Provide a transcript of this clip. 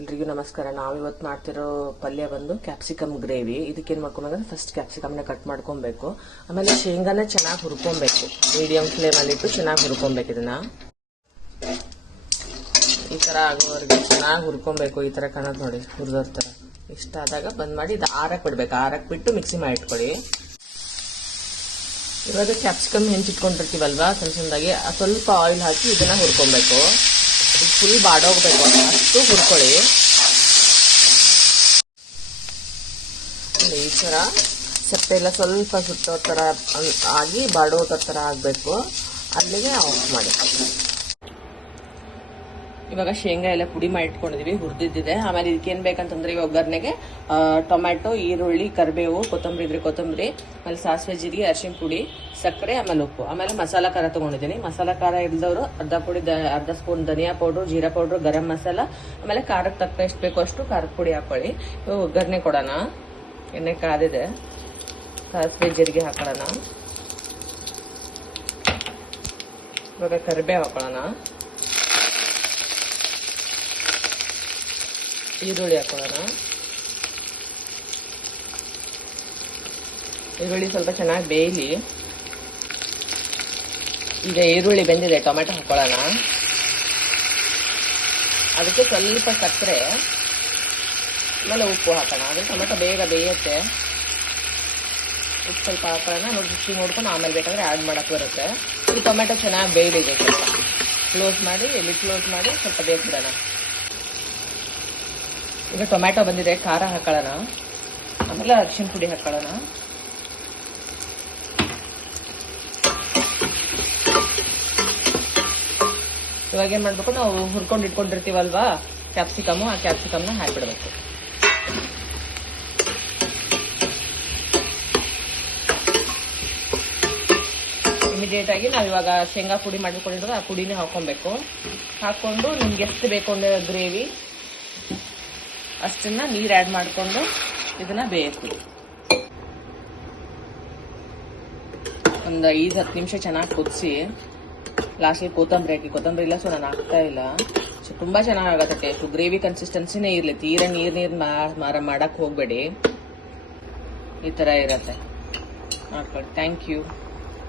ಎಲ್ರಿಗೂ ನಮಸ್ಕಾರ. ನಾವಿವತ್ತು ಮಾಡ್ತಿರೋ ಪಲ್ಯ ಬಂದು ಕ್ಯಾಪ್ಸಿಕಮ್ ಗ್ರೇವಿ. ಇದಕ್ಕೇನು ಮಾಡ್ಕೊಬೇಕಂದ್ರೆ ಫಸ್ಟ್ ಕ್ಯಾಪ್ಸಿಕಮ್ನ ಕಟ್ ಮಾಡ್ಕೊಬೇಕು. ಆಮೇಲೆ ಶೇಂಗಾನ ಚೆನ್ನಾಗಿ ಹುರ್ಕೊಬೇಕು. ಮೀಡಿಯಂ ಫ್ಲೇಮಲ್ಲಿ ಇಟ್ಟು ಚೆನ್ನಾಗಿ ಹುರ್ಕೊಬೇಕು. ಇದನ್ನ ಈ ತರ ಆಗೋವರೆಗೆ ಚೆನ್ನಾಗಿ ಹುರ್ಕೊಬೇಕು. ಈ ತರ ಕಾಣೋದು ನೋಡಿ, ಹುರಿದೋರ್ ತರ. ಇಷ್ಟ ಆದಾಗ ಬಂದ್ ಮಾಡಿ ಇದು ಆರಕ್ಕೆ ಬಿಡ್ಬೇಕು. ಆರಕ್ಕೆ ಬಿಟ್ಟು ಮಿಕ್ಸಿ ಮಾಡಿ ಇಟ್ಕೊಳ್ಳಿ. ಇವಾಗ ಕ್ಯಾಪ್ಸಿಕಮ್ ಹೆಂಚಿಟ್ಕೊಂಡಿರ್ತೀವಲ್ವಾ ಸಣ್ಣ ಸಣ್ಣದಾಗಿ, ಸ್ವಲ್ಪ ಆಯಿಲ್ ಹಾಕಿ ಇದನ್ನ ಹುರ್ಕೊಬೇಕು. ಫುಲ್ ಬಾಡೋಗ್ಬೇಕು, ಅಷ್ಟು ಹುರ್ಕೊಳ್ಳಿ. ಈ ತರ ಸಪ್ಪೆ ಎಲ್ಲ ಸ್ವಲ್ಪ ಸುತ್ತೋ ತರ ಆಗಿ ಬಾಡೋ ತರ ಆಗ್ಬೇಕು. ಅಲ್ಲಿಗೆ ಆಫ್ ಮಾಡಿ. ಇವಾಗ ಶೇಂಗಾ ಎಲ್ಲ ಪುಡಿ ಮಾಡಿ ಇಟ್ಕೊಂಡಿದೀವಿ, ಹುರಿದಿದ್ದಿದೆ. ಆಮೇಲೆ ಇದಕ್ಕೇನ್ ಬೇಕಂತಂದ್ರೆ ಈ ಒಗ್ಗರಣೆಗೆ ಟೊಮ್ಯಾಟೊ, ಈರುಳ್ಳಿ, ಕರಿಬೇವು, ಕೊತ್ತಂಬರಿ ಇದ್ರೆ ಕೊತ್ತಂಬರಿ, ಆಮೇಲೆ ಸಾಸಿವೆ, ಜೀರಿಗೆ, ಅರಿಶಿನ ಪುಡಿ, ಸಕ್ಕರೆ, ಆಮೇಲೆ ಉಪ್ಪು, ಆಮೇಲೆ ಮಸಾಲಾ ಖಾರ ತಗೊಂಡಿದ್ದೀನಿ. ಮಸಾಲಾ ಖಾರ ಇಲ್ದವರು ಅರ್ಧ ಸ್ಪೂನ್ ಧನಿಯಾ ಪೌಡ್ರು, ಜೀರಾ ಪೌಡ್ರು, ಗರಂ ಮಸಾಲ, ಆಮೇಲೆ ಖಾರಕ್ಕೆ ತಕ್ಕ ಎಷ್ಟು ಬೇಕೋ ಅಷ್ಟು ಖಾರದ ಪುಡಿ ಹಾಕೊಳ್ಳಿ. ಇವಾಗ ಒಗ್ಗರಣೆ ಕೊಡೋಣ. ಎಣ್ಣೆ ಕಾದಿದೆ, ಸಾಸಿವೆ ಜೀರಿಗೆ ಹಾಕೊಳ್ಳೋಣ. ಇವಾಗ ಕರಿಬೇವು ಹಾಕೊಳ್ಳೋಣ. ಈರುಳ್ಳಿ ಹಾಕೊಳ್ಳೋಣ. ಈರುಳ್ಳಿ ಸ್ವಲ್ಪ ಚೆನ್ನಾಗಿ ಬೇಯಲಿ. ಈಗ ಈರುಳ್ಳಿ ಬೆಂದಿದೆ, ಟೊಮೆಟೊ ಹಾಕೊಳ್ಳೋಣ. ಅದಕ್ಕೆ ಸ್ವಲ್ಪ ಸಕ್ಕರೆ, ಆಮೇಲೆ ಉಪ್ಪು ಹಾಕೋಣ. ಅದು ಟೊಮೆಟೊ ಬೇಗ ಬೇಯುತ್ತೆ. ಉಪ್ಪು ಸ್ವಲ್ಪ ಹಾಕೋಣ. ರುಚಿ ನೋಡ್ಕೊಂಡು ಆಮೇಲೆ ಬೇಕಾದ್ರೆ ಆ್ಯಡ್ ಮಾಡಕ್ಕೆ ಬರುತ್ತೆ. ಈ ಟೊಮೆಟೊ ಚೆನ್ನಾಗಿ ಬೇಯಲಿದೆ. ಸ್ವಲ್ಪ ಕ್ಲೋಸ್ ಮಾಡಿ, ಲಿಡ್ ಕ್ಲೋಸ್ ಮಾಡಿ ಸ್ವಲ್ಪ ಬೇಯಿಸ್ಬಿಡೋಣ. ಈಗ ಟೊಮ್ಯಾಟೊ ಬಂದಿದೆ, ಖಾರ ಹಾಕೊಳ್ಳೋಣ. ಆಮೇಲೆ ಅರಿಶಿನ ಪುಡಿ ಹಾಕೊಳ್ಳೋಣ. ಇವಾಗ ಏನ್ ಮಾಡ್ಬೇಕು, ನಾವು ಹುರ್ಕೊಂಡು ಇಟ್ಕೊಂಡಿರ್ತೀವಲ್ವಾ ಕ್ಯಾಪ್ಸಿಕಮ್, ಆ ಕ್ಯಾಪ್ಸಿಕಮ್ನ ಹಾಕ್ಬಿಡ್ಬೇಕು. ಇಮಿಡಿಯೇಟ್ ಆಗಿ ನಾವು ಇವಾಗ ಶೇಂಗಾ ಪುಡಿ ಮಾಡಿಕೊಂಡಿರೋ ಆ ಪುಡಿನೇ ಹಾಕೊಬೇಕು. ಹಾಕೊಂಡು ನಿಮ್ಗೆ ಎಷ್ಟು ಬೇಕು ಅಂದ್ರೆ ಗ್ರೇವಿ ಅಷ್ಟನ್ನ ನೀರು ಆ್ಯಡ್ ಮಾಡಿಕೊಂಡು ಇದನ್ನ ಬೇಯಿಸ್ತೀವಿ. ಒಂದು 5-10 ನಿಮಿಷ ಚೆನ್ನಾಗಿ ಕುದಿಸಿ ಲಾಸ್ಟಲ್ಲಿ ಕೊತ್ತಂಬರಿ ಹಾಕಿ. ಕೊತ್ತಂಬರಿ ಇಲ್ಲ, ಸೊ ನಾನು ಹಾಕ್ತಾ ಇಲ್ಲ. ಸೊ ತುಂಬಾ ಚೆನ್ನಾಗಾಗತ್ತೆ ಟೇಸ್ಟ್. ಗ್ರೇವಿ ಕನ್ಸಿಸ್ಟೆನ್ಸಿನೇ ಇರಲಿ, ತೀರಾ ನೀರ್ ಮಾಡಕ್ ಹೋಗ್ಬೇಡಿ. ಈ ತರ ಇರತ್ತೆ. ಮಾಡ್ಕೊಳ್ಳಿ. Thank you.